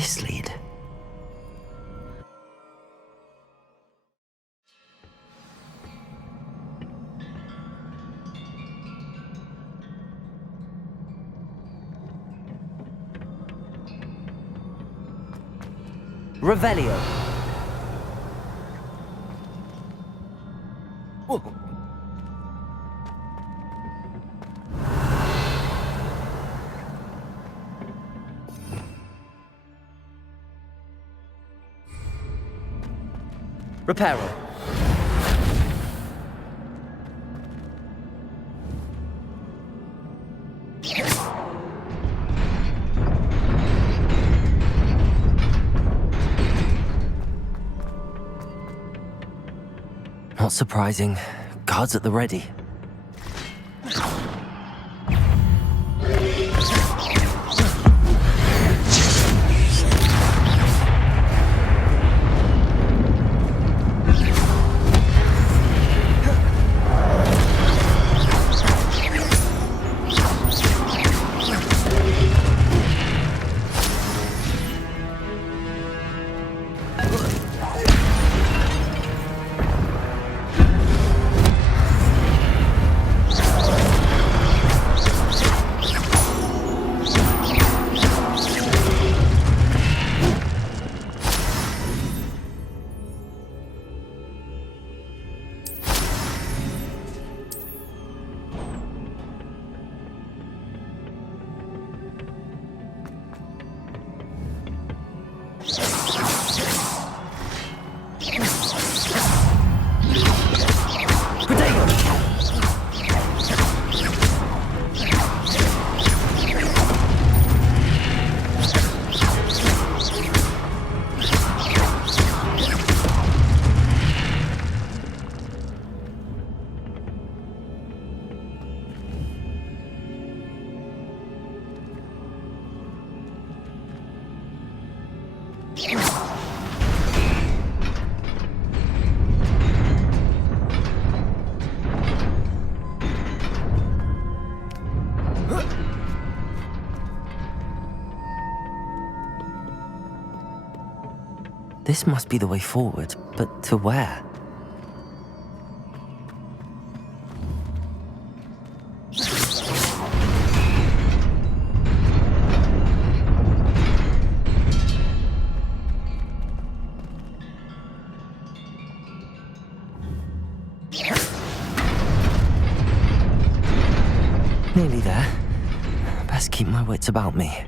this lead? Revelio. Whoa. Reparo. Not surprising. Guards at the ready. This must be the way forward, but to where? Nearly there. Best keep my wits about me.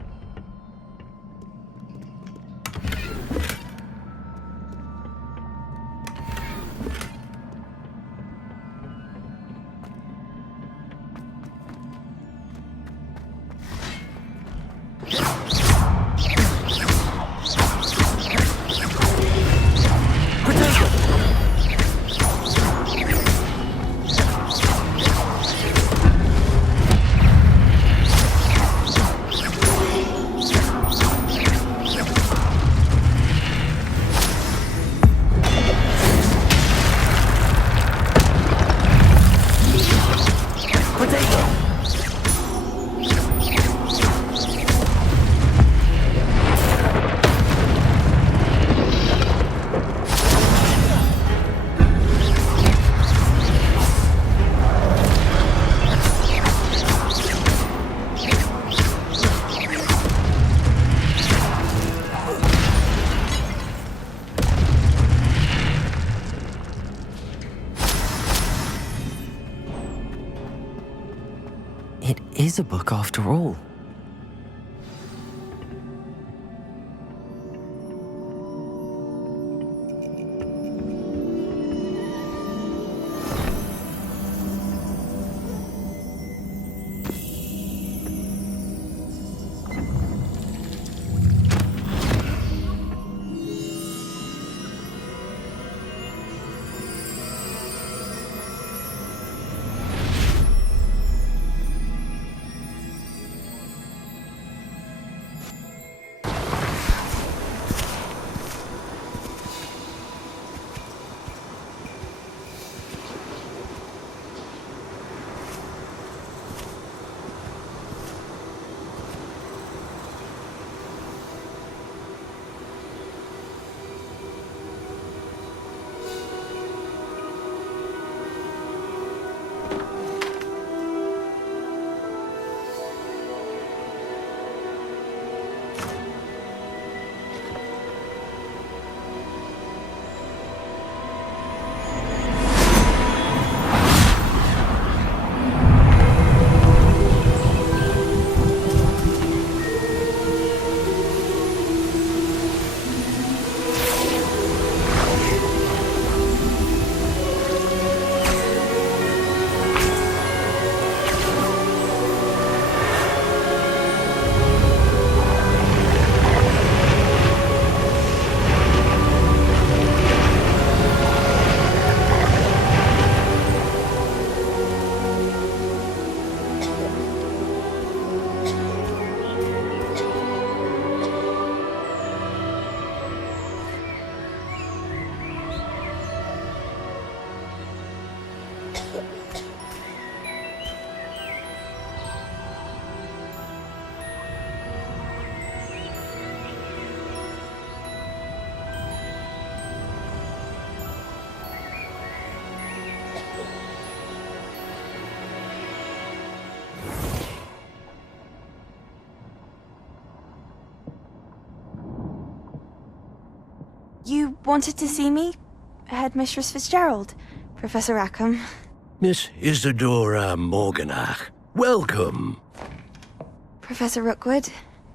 It is a book after all. You wanted to see me? Headmistress Fitzgerald, Professor Rackham. Miss Isadora Morganach, welcome. Professor Rookwood,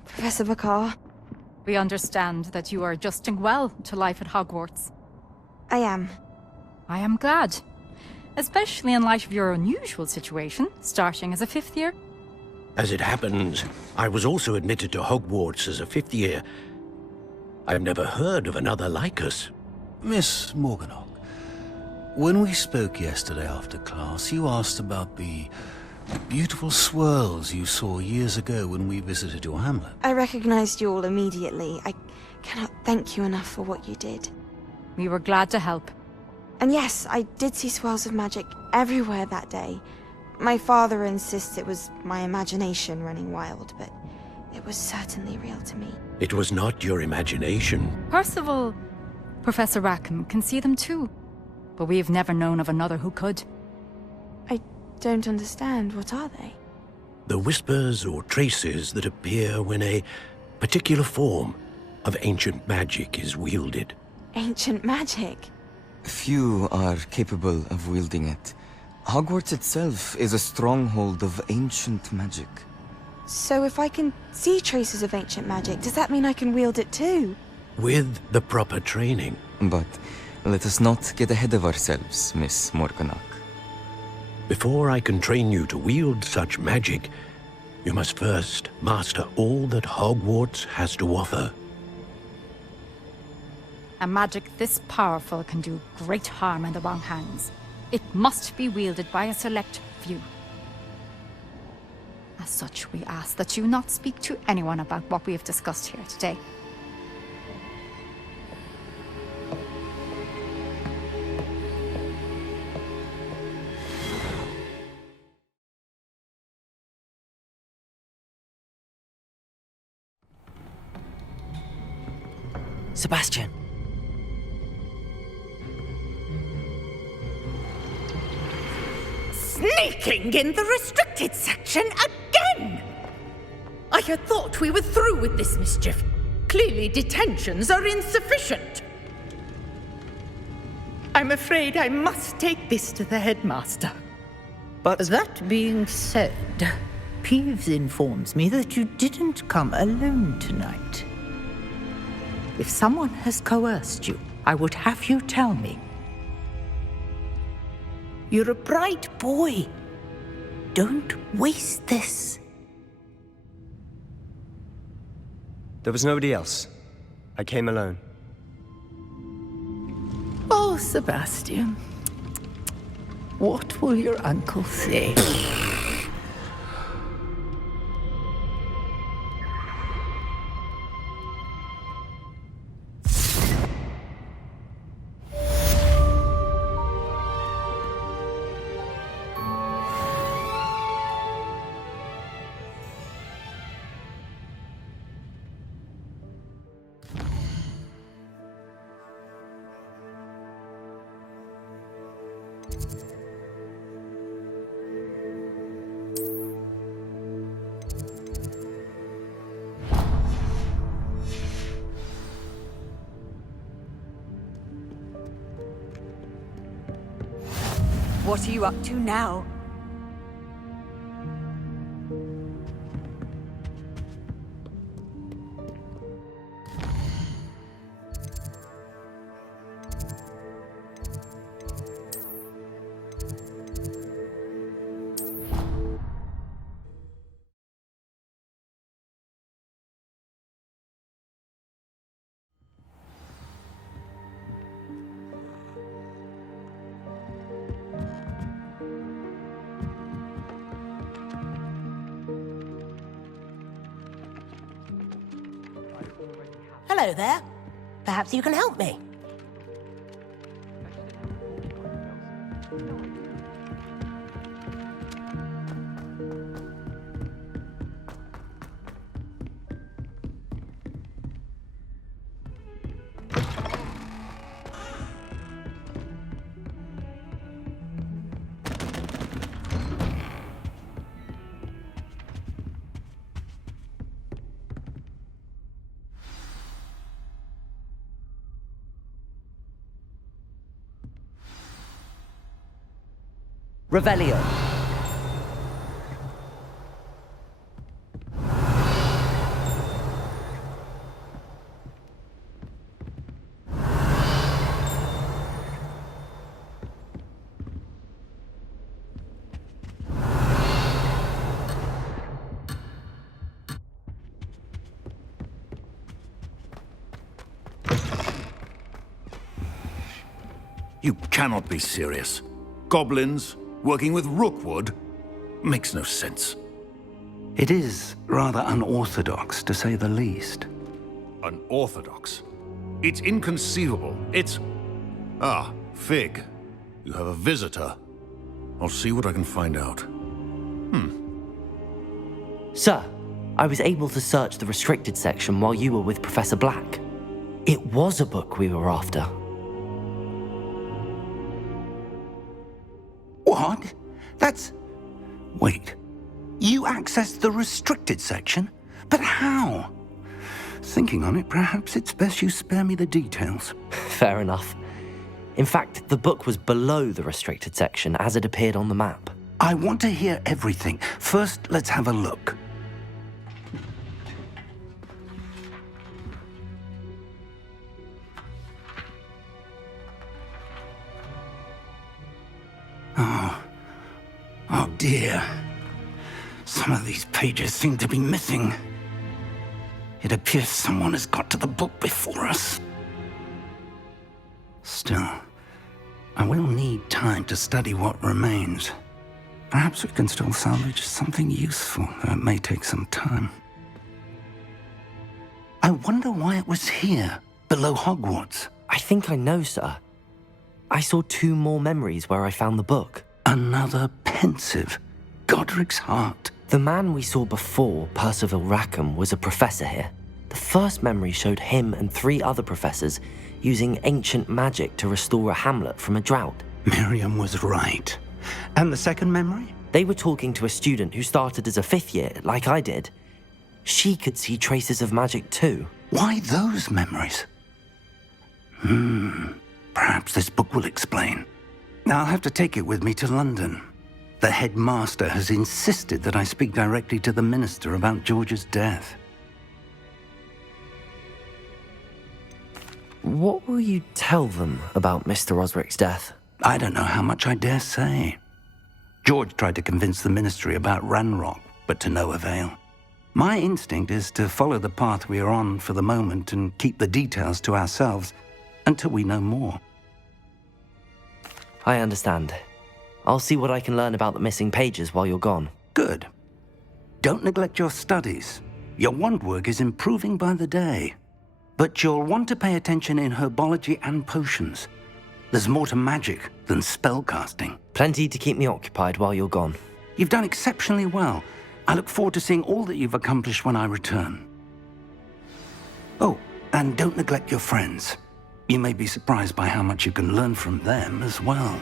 Professor Bakar. We understand that you are adjusting well to life at Hogwarts. I am. I am glad. Especially in light of your unusual situation, starting as a 5th year. As it happens, I was also admitted to Hogwarts as a 5th year. I've never heard of another like us. Miss Morganach, when we spoke yesterday after class, you asked about the beautiful swirls you saw years ago when we visited your hamlet. I recognized you all immediately. I cannot thank you enough for what you did. We were glad to help. And yes, I did see swirls of magic everywhere that day. My father insists it was my imagination running wild, but it was certainly real to me. It was not your imagination. Percival, Professor Rackham can see them too. But we've never known of another who could. I don't understand. What are they? The whispers or traces that appear when a particular form of ancient magic is wielded. Ancient magic? Few are capable of wielding it. Hogwarts itself is a stronghold of ancient magic. So if I can see traces of ancient magic, does that mean I can wield it too? With the proper training. But let us not get ahead of ourselves, Miss Morganach. Before I can train you to wield such magic, you must first master all that Hogwarts has to offer. A magic this powerful can do great harm in the wrong hands. It must be wielded by a select few. As such, we ask that you not speak to anyone about what we have discussed here today. Sebastian. Sneaking in the restricted section again! I had thought we were through with this mischief. Clearly detentions are insufficient. I'm afraid I must take this to the headmaster. But that being said, Peeves informs me that you didn't come alone tonight. If someone has coerced you, I would have you tell me. You're a bright boy. Don't waste this. There was nobody else. I came alone. Oh, Sebastian. What will your uncle say? What are you up to now? Hello there. Perhaps you can help me. Revelio. You cannot be serious. Goblins working with Rookwood? Makes no sense. It is rather unorthodox, to say the least. Unorthodox? It's inconceivable. It's... Ah, Fig. You have a visitor. I'll see what I can find out. Sir, I was able to search the restricted section while you were with Professor Black. It was a book we were after. What? That's... Wait. You accessed the restricted section? But how? Thinking on it, perhaps it's best you spare me the details. Fair enough. In fact, the book was below the restricted section as it appeared on the map. I want to hear everything. First, let's have a look. Oh dear. Some of these pages seem to be missing. It appears someone has got to the book before us. Still, I will need time to study what remains. Perhaps we can still salvage something useful, though it may take some time. I wonder why it was here, below Hogwarts. I think I know, sir. I saw 2 more memories where I found the book. Another pensive. Godric's heart. The man we saw before, Percival Rackham, was a professor here. The first memory showed him and 3 other professors using ancient magic to restore a hamlet from a drought. Miriam was right. And the second memory? They were talking to a student who started as a 5th year, like I did. She could see traces of magic too. Why those memories? Perhaps this book will explain. I'll have to take it with me to London. The headmaster has insisted that I speak directly to the minister about George's death. What will you tell them about Mr. Osric's death? I don't know how much I dare say. George tried to convince the ministry about Ranrock, but to no avail. My instinct is to follow the path we are on for the moment and keep the details to ourselves until we know more. I understand. I'll see what I can learn about the missing pages while you're gone. Good. Don't neglect your studies. Your wand work is improving by the day. But you'll want to pay attention in herbology and potions. There's more to magic than spellcasting. Plenty to keep me occupied while you're gone. You've done exceptionally well. I look forward to seeing all that you've accomplished when I return. Oh, and don't neglect your friends. You may be surprised by how much you can learn from them as well.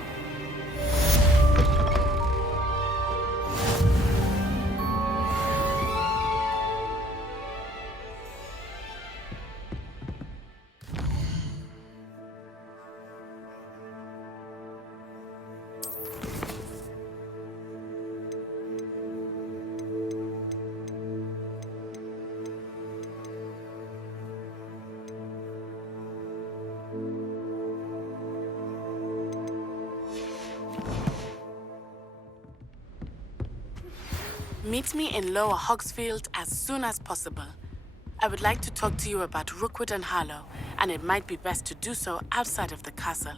Meet me in Lower Hogsfield as soon as possible. I would like to talk to you about Rookwood and Harlow, and it might be best to do so outside of the castle.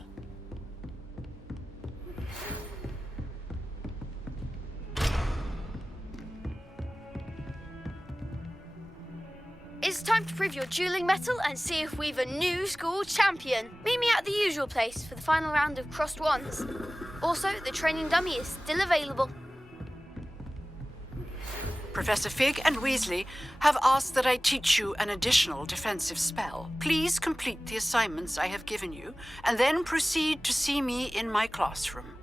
It's time to prove your dueling mettle and see if we've a new school champion. Meet me at the usual place for the final round of crossed wands. Also, the training dummy is still available. Professor Fig and Weasley have asked that I teach you an additional defensive spell. Please complete the assignments I have given you, and then proceed to see me in my classroom.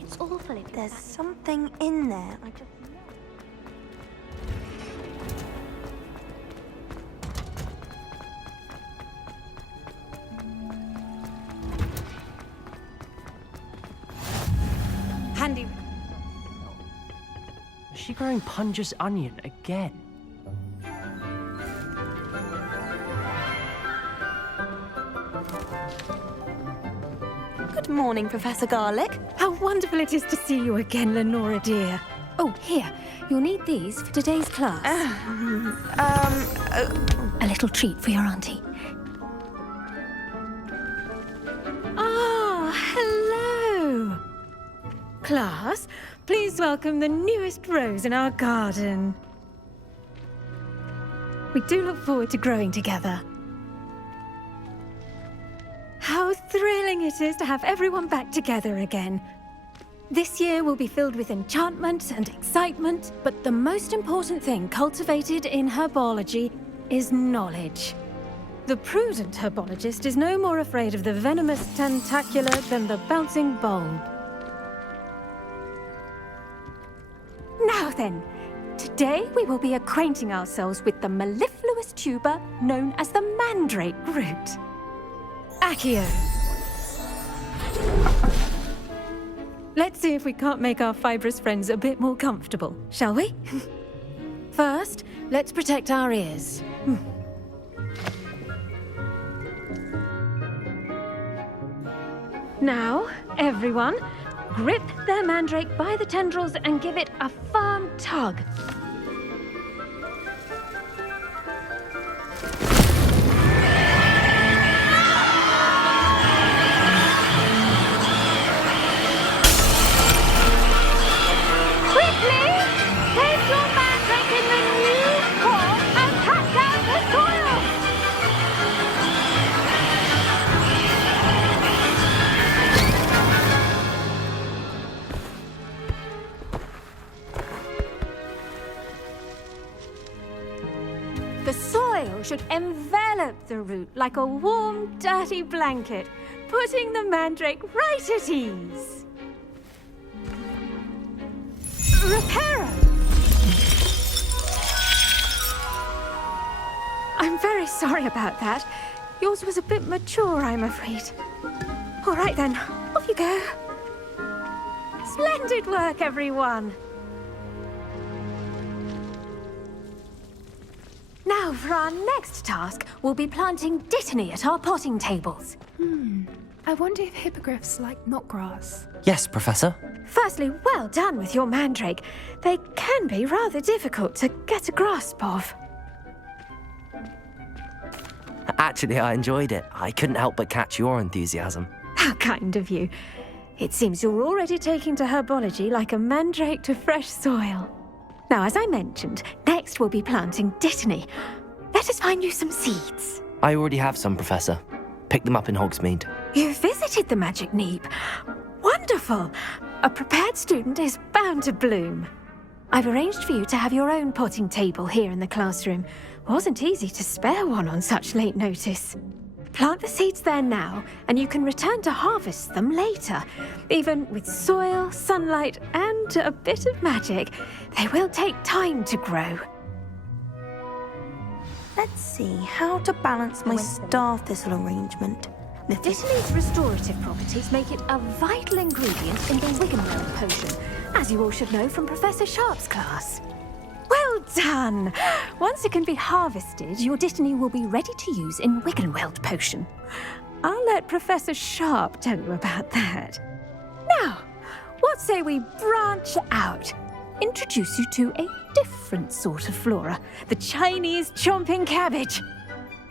It's awful if there's something in there. I just... Handy. Is she growing Punja's onion again? Good morning, Professor Garlic. How wonderful it is to see you again, Lenora dear. Oh, here. You'll need these for today's class. A little treat for your auntie. Ah, hello. Class, please welcome the newest rose in our garden. We do look forward to growing together. How thrilling it is to have everyone back together again. This year will be filled with enchantment and excitement, but the most important thing cultivated in herbology is knowledge. The prudent herbologist is no more afraid of the venomous tentacula than the bouncing bulb. Now then, today we will be acquainting ourselves with the mellifluous tuber known as the mandrake root. Accio. Let's see if we can't make our fibrous friends a bit more comfortable, shall we? First, let's protect our ears. Now, everyone, grip their mandrake by the tendrils and give it a firm tug. The soil should envelop the root like a warm, dirty blanket, putting the mandrake right at ease. Reparo! I'm very sorry about that. Yours was a bit mature, I'm afraid. All right then, off you go. Splendid work, everyone. Now, for our next task, we'll be planting dittany at our potting tables. I wonder if hippogriffs like knotgrass. Yes, Professor. Firstly, well done with your mandrake. They can be rather difficult to get a grasp of. Actually, I enjoyed it. I couldn't help but catch your enthusiasm. How kind of you. It seems you're already taking to herbology like a mandrake to fresh soil. Now, as I mentioned, next we'll be planting dittany. Let us find you some seeds. I already have some, Professor. Picked them up in Hogsmeade. You visited the Magic Neep. Wonderful! A prepared student is bound to bloom. I've arranged for you to have your own potting table here in the classroom. Wasn't easy to spare one on such late notice. Plant the seeds there now, and you can return to harvest them later. Even with soil, sunlight, and a bit of magic, they will take time to grow. Let's see how to balance my star thistle arrangement. Dittany's restorative properties make it a vital ingredient in the Wiggenweld potion, as you all should know from Professor Sharp's class. Well done! Once it can be harvested, your dittany will be ready to use in Wiggenweld potion. I'll let Professor Sharp tell you about that. Now, what say we branch out? Introduce you to a different sort of flora, the Chinese chomping cabbage.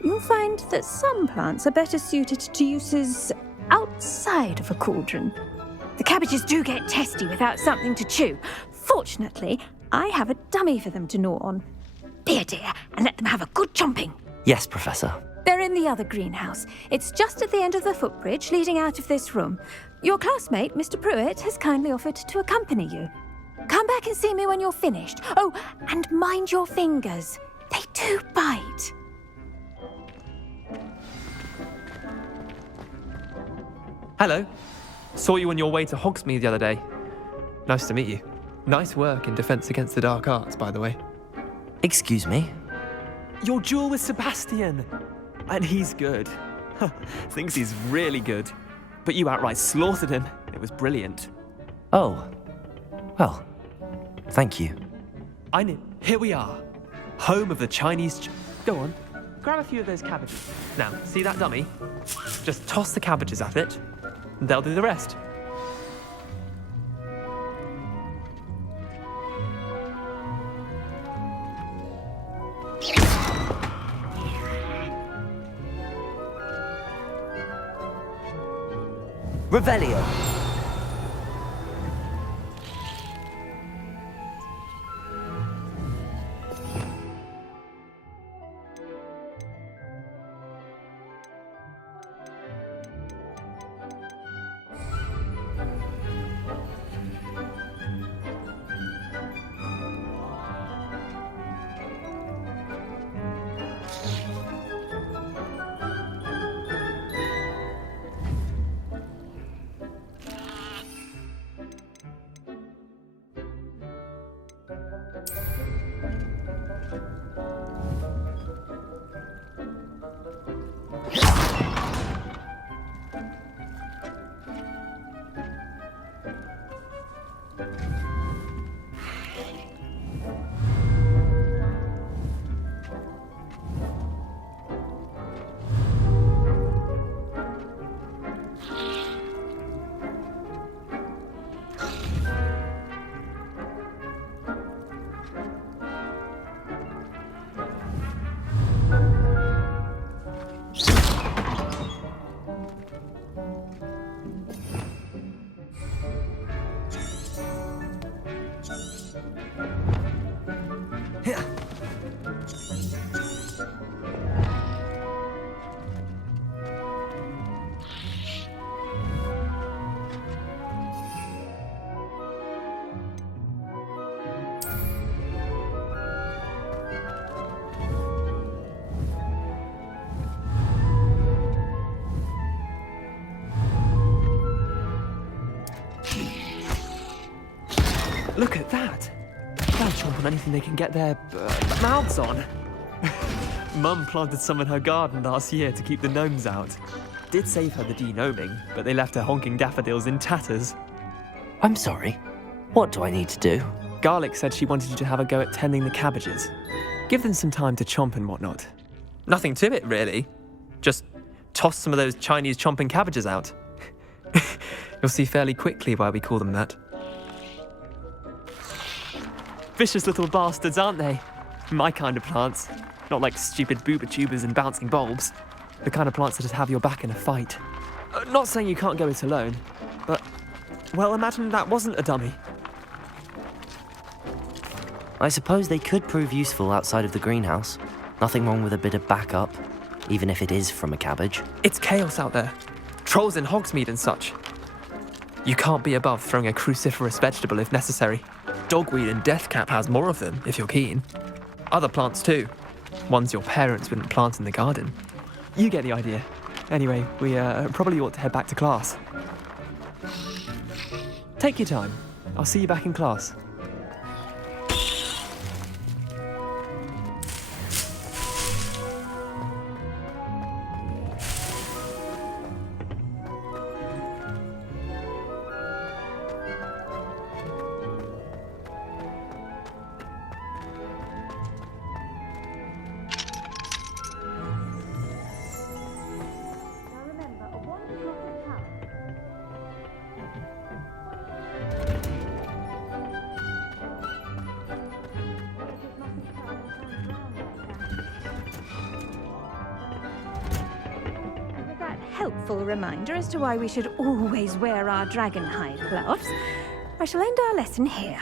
You'll find that some plants are better suited to uses outside of a cauldron. The cabbages do get testy without something to chew. Fortunately, I have a dummy for them to gnaw on. Be a dear and let them have a good chomping. Yes, Professor. They're in the other greenhouse. It's just at the end of the footbridge leading out of this room. Your classmate, Mr. Pruitt, has kindly offered to accompany you. Come back and see me when you're finished. Oh, and mind your fingers. They do bite. Hello. Saw you on your way to Hogsmeade the other day. Nice to meet you. Nice work in Defense Against the Dark Arts, by the way. Excuse me? Your duel with Sebastian! And he's good. Thinks he's really good. But you outright slaughtered him. It was brilliant. Oh. Well, thank you. I knew. Here we are. Home of the Chinese... Go on. Grab a few of those cabbages. Now, see that dummy? Just toss the cabbages at it, and they'll do the rest. Revelio. Look at that! They'll chomp on anything they can get their mouths on. Mum planted some in her garden last year to keep the gnomes out. Did save her the de-gnoming, but they left her honking daffodils in tatters. I'm sorry. What do I need to do? Garlic said she wanted you to have a go at tending the cabbages. Give them some time to chomp and whatnot. Nothing to it, really. Just toss some of those Chinese chomping cabbages out. You'll see fairly quickly why we call them that. Vicious little bastards, aren't they? My kind of plants. Not like stupid booba tubers and bouncing bulbs. The kind of plants that'd have your back in a fight. Not saying you can't go it alone, but... well, imagine that wasn't a dummy. I suppose they could prove useful outside of the greenhouse. Nothing wrong with a bit of backup, even if it is from a cabbage. It's chaos out there. Trolls in Hogsmeade and such. You can't be above throwing a cruciferous vegetable if necessary. Dogweed and deathcap has more of them, if you're keen. Other plants too. Ones your parents wouldn't plant in the garden. You get the idea. Anyway, we probably ought to head back to class. Take your time. I'll see you back in class. Helpful reminder as to why we should always wear our dragon hide gloves. I shall end our lesson here.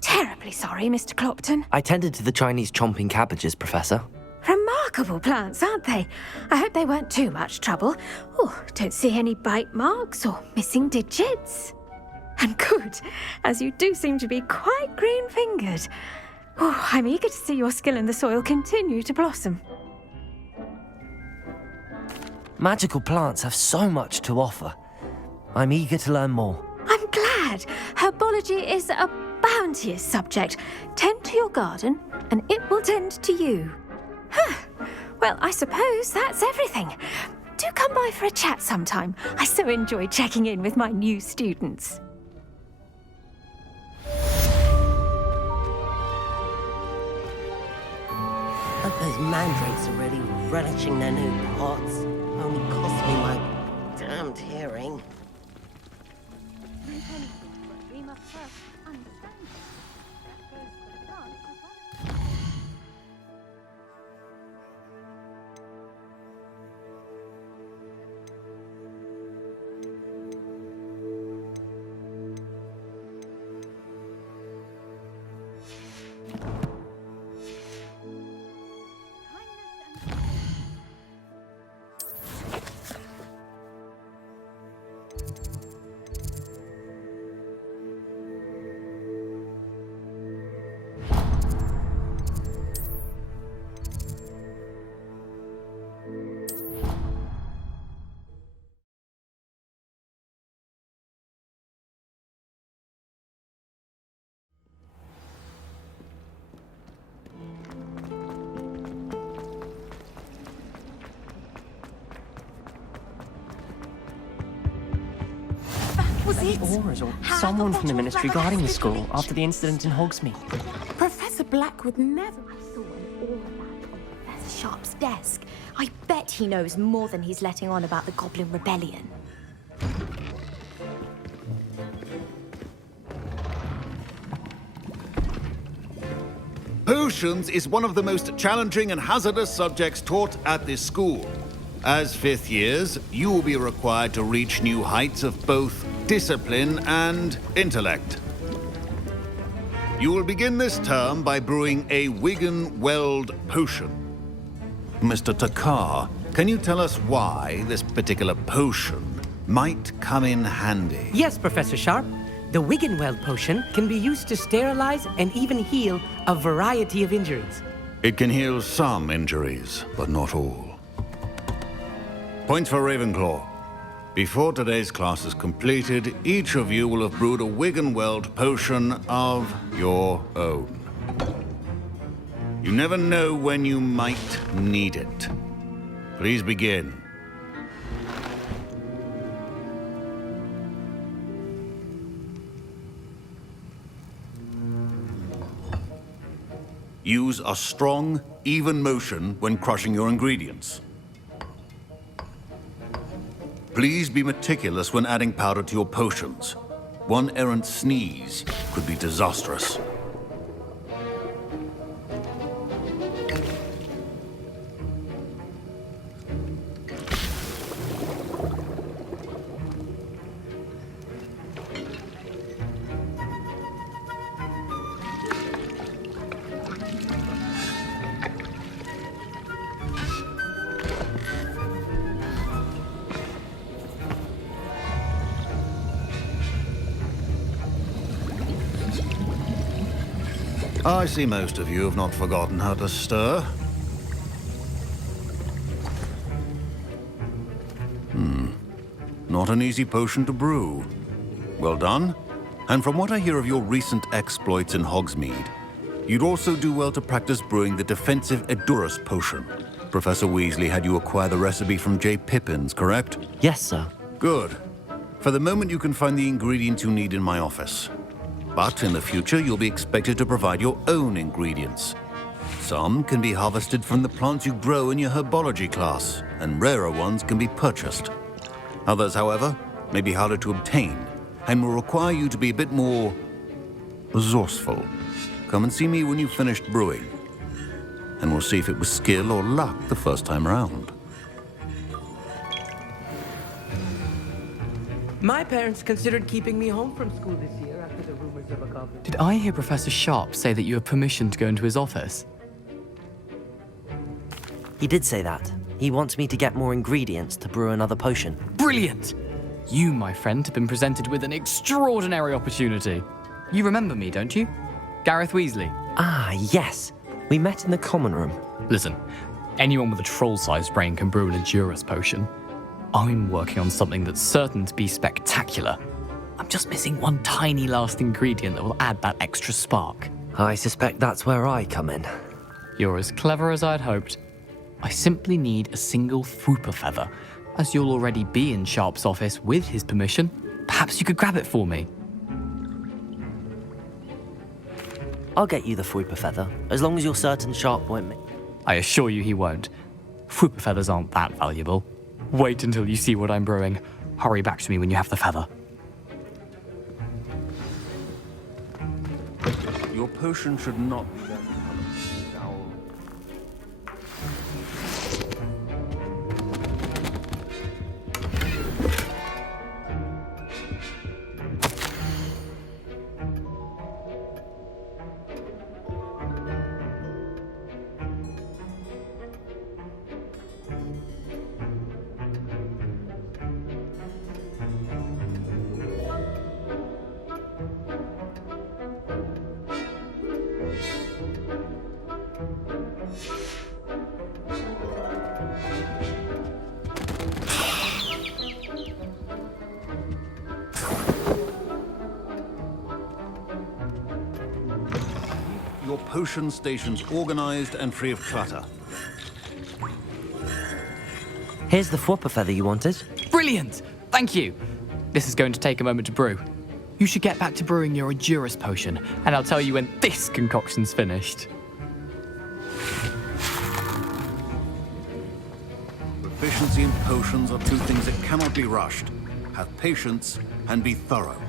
Terribly sorry, Mr. Clopton. I tended to the Chinese chomping cabbages, Professor. Remarkable plants, aren't they? I hope they weren't too much trouble. Oh, don't see any bite marks or missing digits. And good, as you do seem to be quite green-fingered. Oh, I'm eager to see your skill in the soil continue to blossom. Magical plants have so much to offer. I'm eager to learn more. I'm glad. Herbology is a bounteous subject. Tend to your garden, and it will tend to you. Well, I suppose that's everything. Do come by for a chat sometime. I so enjoy checking in with my new students. Hope those mandrakes are really relishing their new pots. Only cost me my damned hearing. Auras or someone from the ministry guarding the school after the incident in Hogsmeade. Professor Black would never... I saw an aura map on Professor Sharp's desk. I bet he knows more than he's letting on about the Goblin Rebellion. Potions is one of the most challenging and hazardous subjects taught at this school. As fifth years, you will be required to reach new heights of both discipline and intellect. You will begin this term by brewing a Wiggenweld potion. Mr. Takar, can you tell us why this particular potion might come in handy? Yes, Professor Sharp. The Wiggenweld potion can be used to sterilize and even heal a variety of injuries. It can heal some injuries, but not all. Points for Ravenclaw. Before today's class is completed, each of you will have brewed a Wiggenweld potion of your own. You never know when you might need it. Please begin. Use a strong, even motion when crushing your ingredients. Please be meticulous when adding powder to your potions. One errant sneeze could be disastrous. I see most of you have not forgotten how to stir. Not an easy potion to brew. Well done. And from what I hear of your recent exploits in Hogsmeade, you'd also do well to practice brewing the defensive Edurus potion. Professor Weasley had you acquire the recipe from J. Pippins, correct? Yes, sir. Good. For the moment, you can find the ingredients you need in my office. But in the future, you'll be expected to provide your own ingredients. Some can be harvested from the plants you grow in your herbology class, and rarer ones can be purchased. Others, however, may be harder to obtain, and will require you to be a bit more resourceful. Come and see me when you've finished brewing, and we'll see if it was skill or luck the first time around. My parents considered keeping me home from school this year after the rumors of a goblin. Did I hear Professor Sharp say that you have permission to go into his office? He did say that. He wants me to get more ingredients to brew another potion. Brilliant! You, my friend, have been presented with an extraordinary opportunity. You remember me, don't you? Gareth Weasley. Ah, yes. We met in the common room. Listen, anyone with a troll-sized brain can brew an Edurus potion. I'm working on something that's certain to be spectacular. I'm just missing one tiny last ingredient that will add that extra spark. I suspect that's where I come in. You're as clever as I'd hoped. I simply need a single Fwooper feather. As you'll already be in Sharp's office with his permission, perhaps you could grab it for me. I'll get you the Fwooper feather, as long as you're certain Sharp won't. I assure you he won't. Fwooper feathers aren't that valuable. Wait until you see what I'm brewing. Hurry back to me when you have the feather. Your potion should not be that color. Your potion stations organized and free of clutter. Here's the Fwooper feather you wanted. Brilliant! Thank you! This is going to take a moment to brew. You should get back to brewing your Endurus potion, and I'll tell you when this concoction's finished. Proficiency in potions are two things that cannot be rushed. Have patience and be thorough.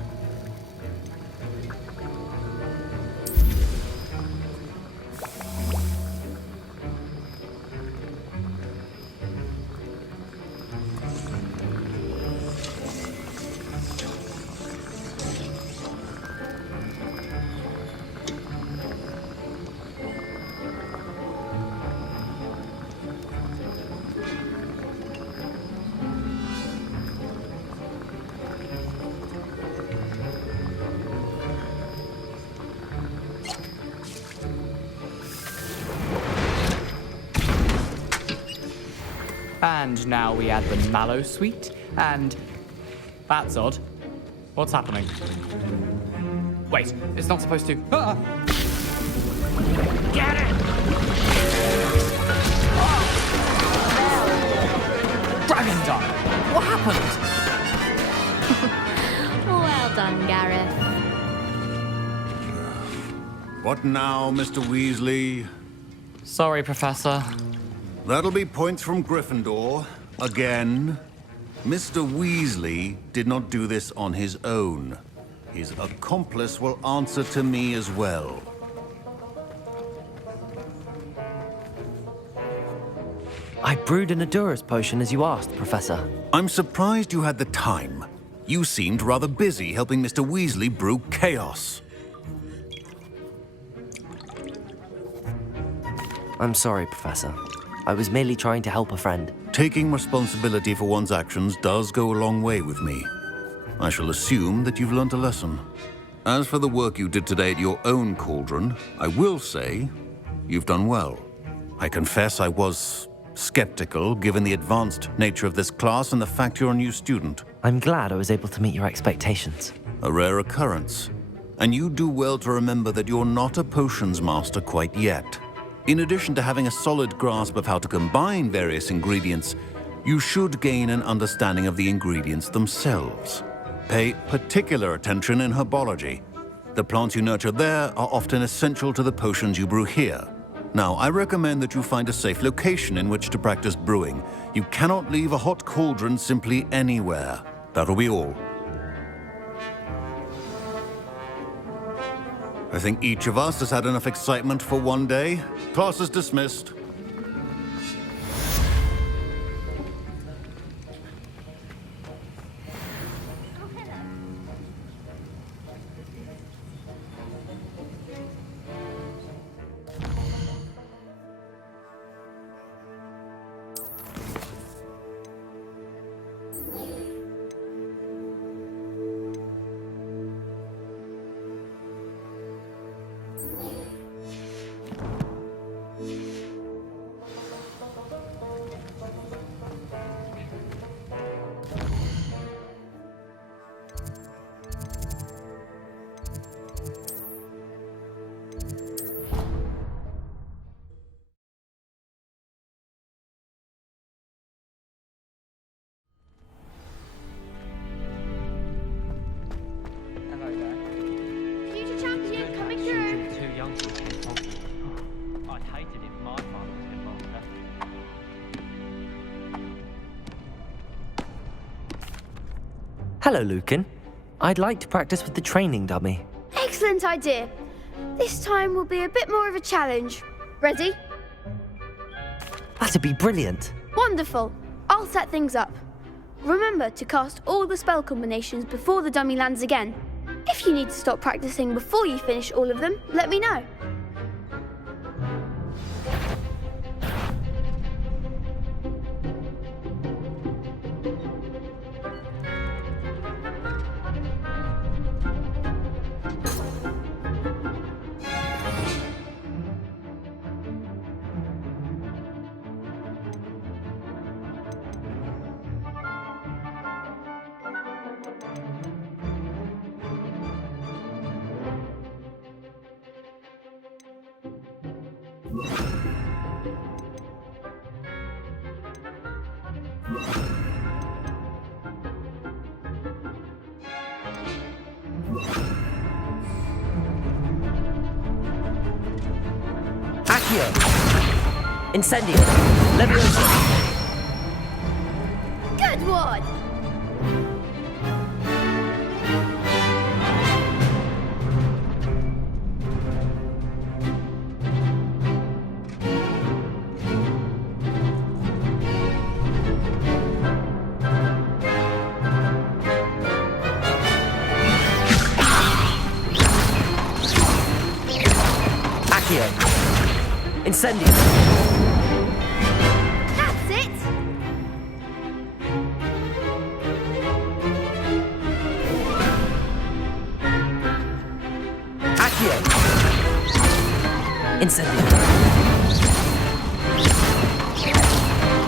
And now we add the mallow sweet, and... That's odd. What's happening? Wait, it's not supposed to... Ah! Get it! Dragon Dung! What happened? Well done, Gareth. What now, Mr. Weasley? Sorry, Professor. That'll be points from Gryffindor. Again. Mr. Weasley did not do this on his own. His accomplice will answer to me as well. I brewed an Endurus potion as you asked, Professor. I'm surprised you had the time. You seemed rather busy helping Mr. Weasley brew chaos. I'm sorry, Professor. I was merely trying to help a friend. Taking responsibility for one's actions does go a long way with me. I shall assume that you've learnt a lesson. As for the work you did today at your own cauldron, I will say you've done well. I confess I was skeptical given the advanced nature of this class and the fact you're a new student. I'm glad I was able to meet your expectations. A rare occurrence. And you do well to remember that you're not a potions master quite yet. In addition to having a solid grasp of how to combine various ingredients, you should gain an understanding of the ingredients themselves. Pay particular attention in herbology. The plants you nurture there are often essential to the potions you brew here. Now, I recommend that you find a safe location in which to practice brewing. You cannot leave a hot cauldron simply anywhere. That'll be all. I think each of us has had enough excitement for one day. Class is dismissed. Hello, Lucan. I'd like to practice with the training dummy. Excellent idea. This time will be a bit more of a challenge. Ready? That'd be brilliant. Wonderful. I'll set things up. Remember to cast all the spell combinations before the dummy lands again. If you need to stop practicing before you finish all of them, let me know. Accio! Incendio! Levioso! Good one! Incendio! That's it! Accio! Incendio!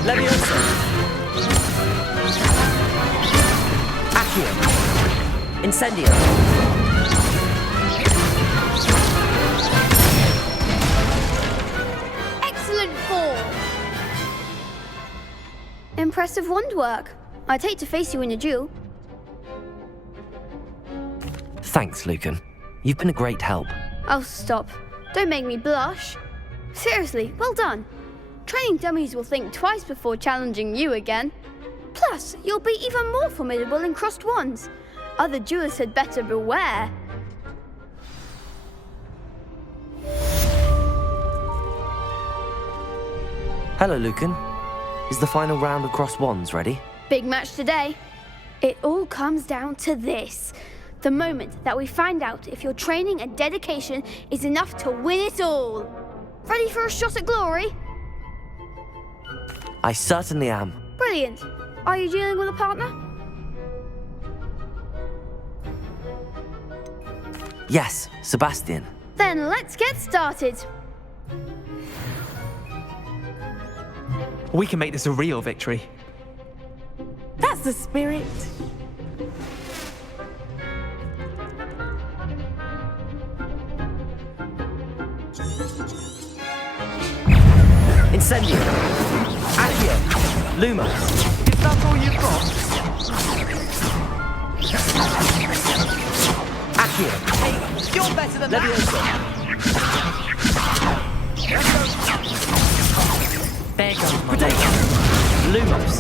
Levioso! Accio! Incendio! Impressive wand work. I'd hate to face you in a duel. Thanks, Lucan. You've been a great help. Oh, stop. Don't make me blush. Seriously, well done. Training dummies will think twice before challenging you again. Plus, you'll be even more formidable in crossed wands. Other duelists had better beware. Hello, Lucan. Is the final round of crossed wands ready? Big match today. It all comes down to this. The moment that we find out if your training and dedication is enough to win it all. Ready for a shot at glory? I certainly am. Brilliant. Are you dealing with a partner? Yes, Sebastian. Then let's get started. We can make this a real victory. That's the spirit. Incendio! Accio! Luma! Is that all you've got? Accio! Hey, you're better than Levioso! There goes my Potato! Lumos!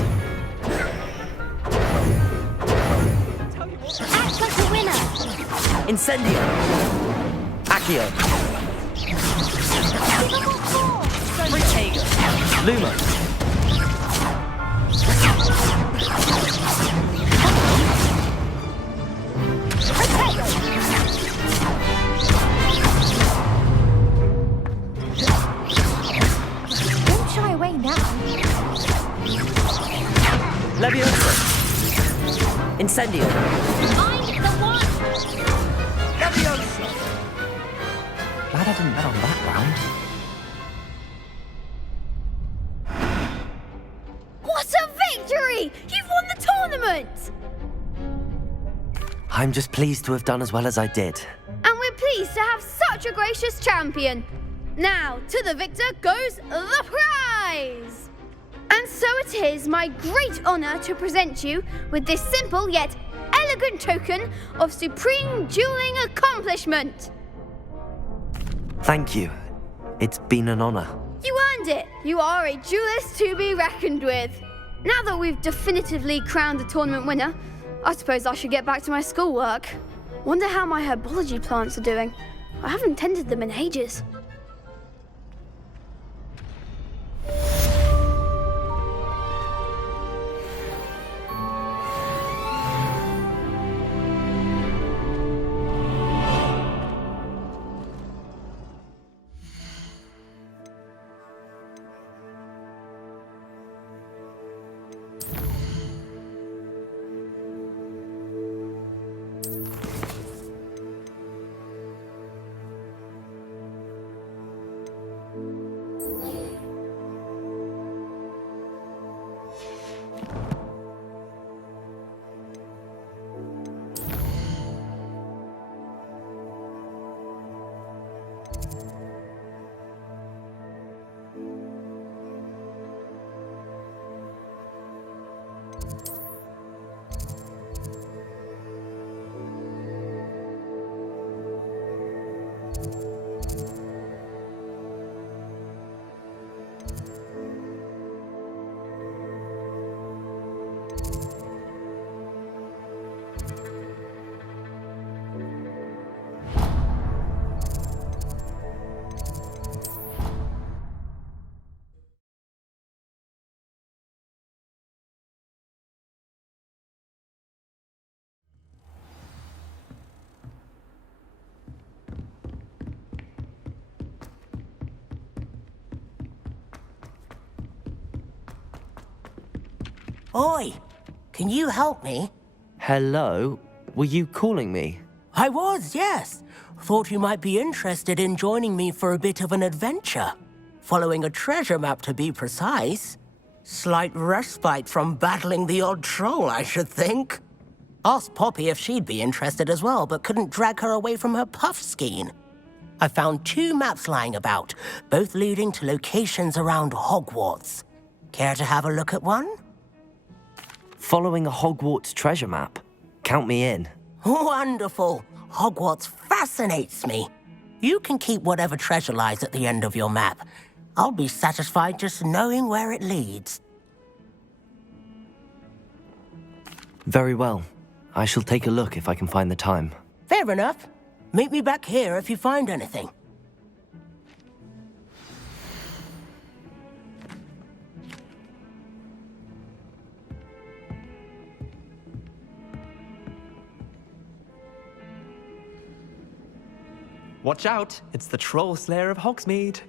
Act like a winner. Incendio! Accio! Lumos! Don't shy away now. Levioso! Incendio! I'm the one. Levioso! Glad I didn't bet on that round. What a victory! You've won the tournament! I'm just pleased to have done as well as I did. And we're pleased to have such a gracious champion. Now, to the victor goes the prize! And so it is my great honour to present you with this simple yet elegant token of supreme dueling accomplishment. Thank you. It's been an honour. You earned it. You are a duelist to be reckoned with. Now that we've definitively crowned the tournament winner, I suppose I should get back to my schoolwork. Wonder how my herbology plants are doing. I haven't tended them in ages. Oi, can you help me? Hello? Were you calling me? I was, yes. Thought you might be interested in joining me for a bit of an adventure. Following a treasure map, to be precise. Slight respite from battling the odd troll, I should think. Asked Poppy if she'd be interested as well, but couldn't drag her away from her puff skein. I found 2 maps lying about, both leading to locations around Hogwarts. Care to have a look at one? Following a Hogwarts treasure map? Count me in. Wonderful. Hogwarts fascinates me. You can keep whatever treasure lies at the end of your map. I'll be satisfied just knowing where it leads. Very well. I shall take a look if I can find the time. Fair enough. Meet me back here if you find anything. Watch out, it's the Troll Slayer of Hogsmeade.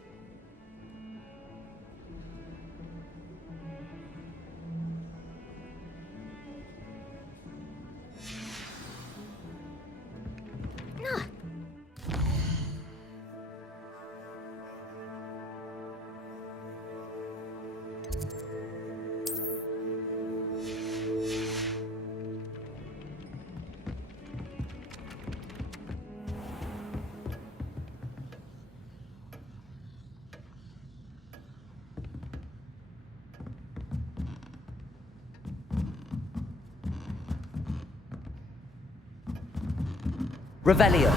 Revelio.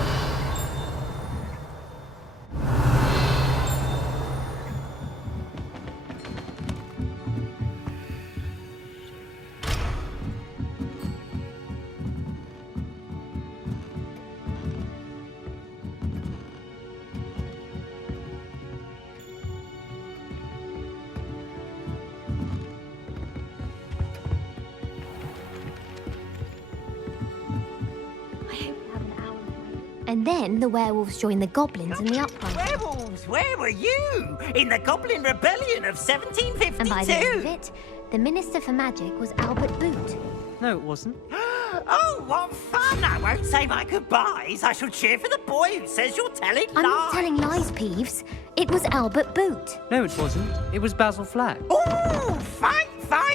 And then the werewolves joined the goblins in the uprising. Werewolves, where were you? In the Goblin Rebellion of 1752? And by the end of it, the Minister for Magic was Albert Boot. No, it wasn't. Oh, what fun! I won't say my goodbyes. I shall cheer for the boy who says you're telling lies. I'm not telling lies, Peeves. It was Albert Boot. No, it wasn't. It was Basil Flack. Ooh, fight!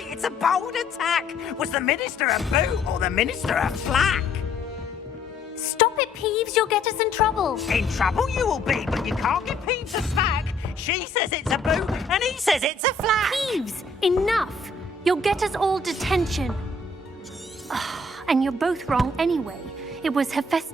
It's a bold attack. Was the Minister a Boot or the Minister a Flack? Stop it, Peeves. You'll get us in trouble. In trouble you will be, but you can't get Peeves a Flack. She says it's a Boot and he says it's a Flack. Peeves, enough. You'll get us all detention. And you're both wrong anyway. It was Hephaestus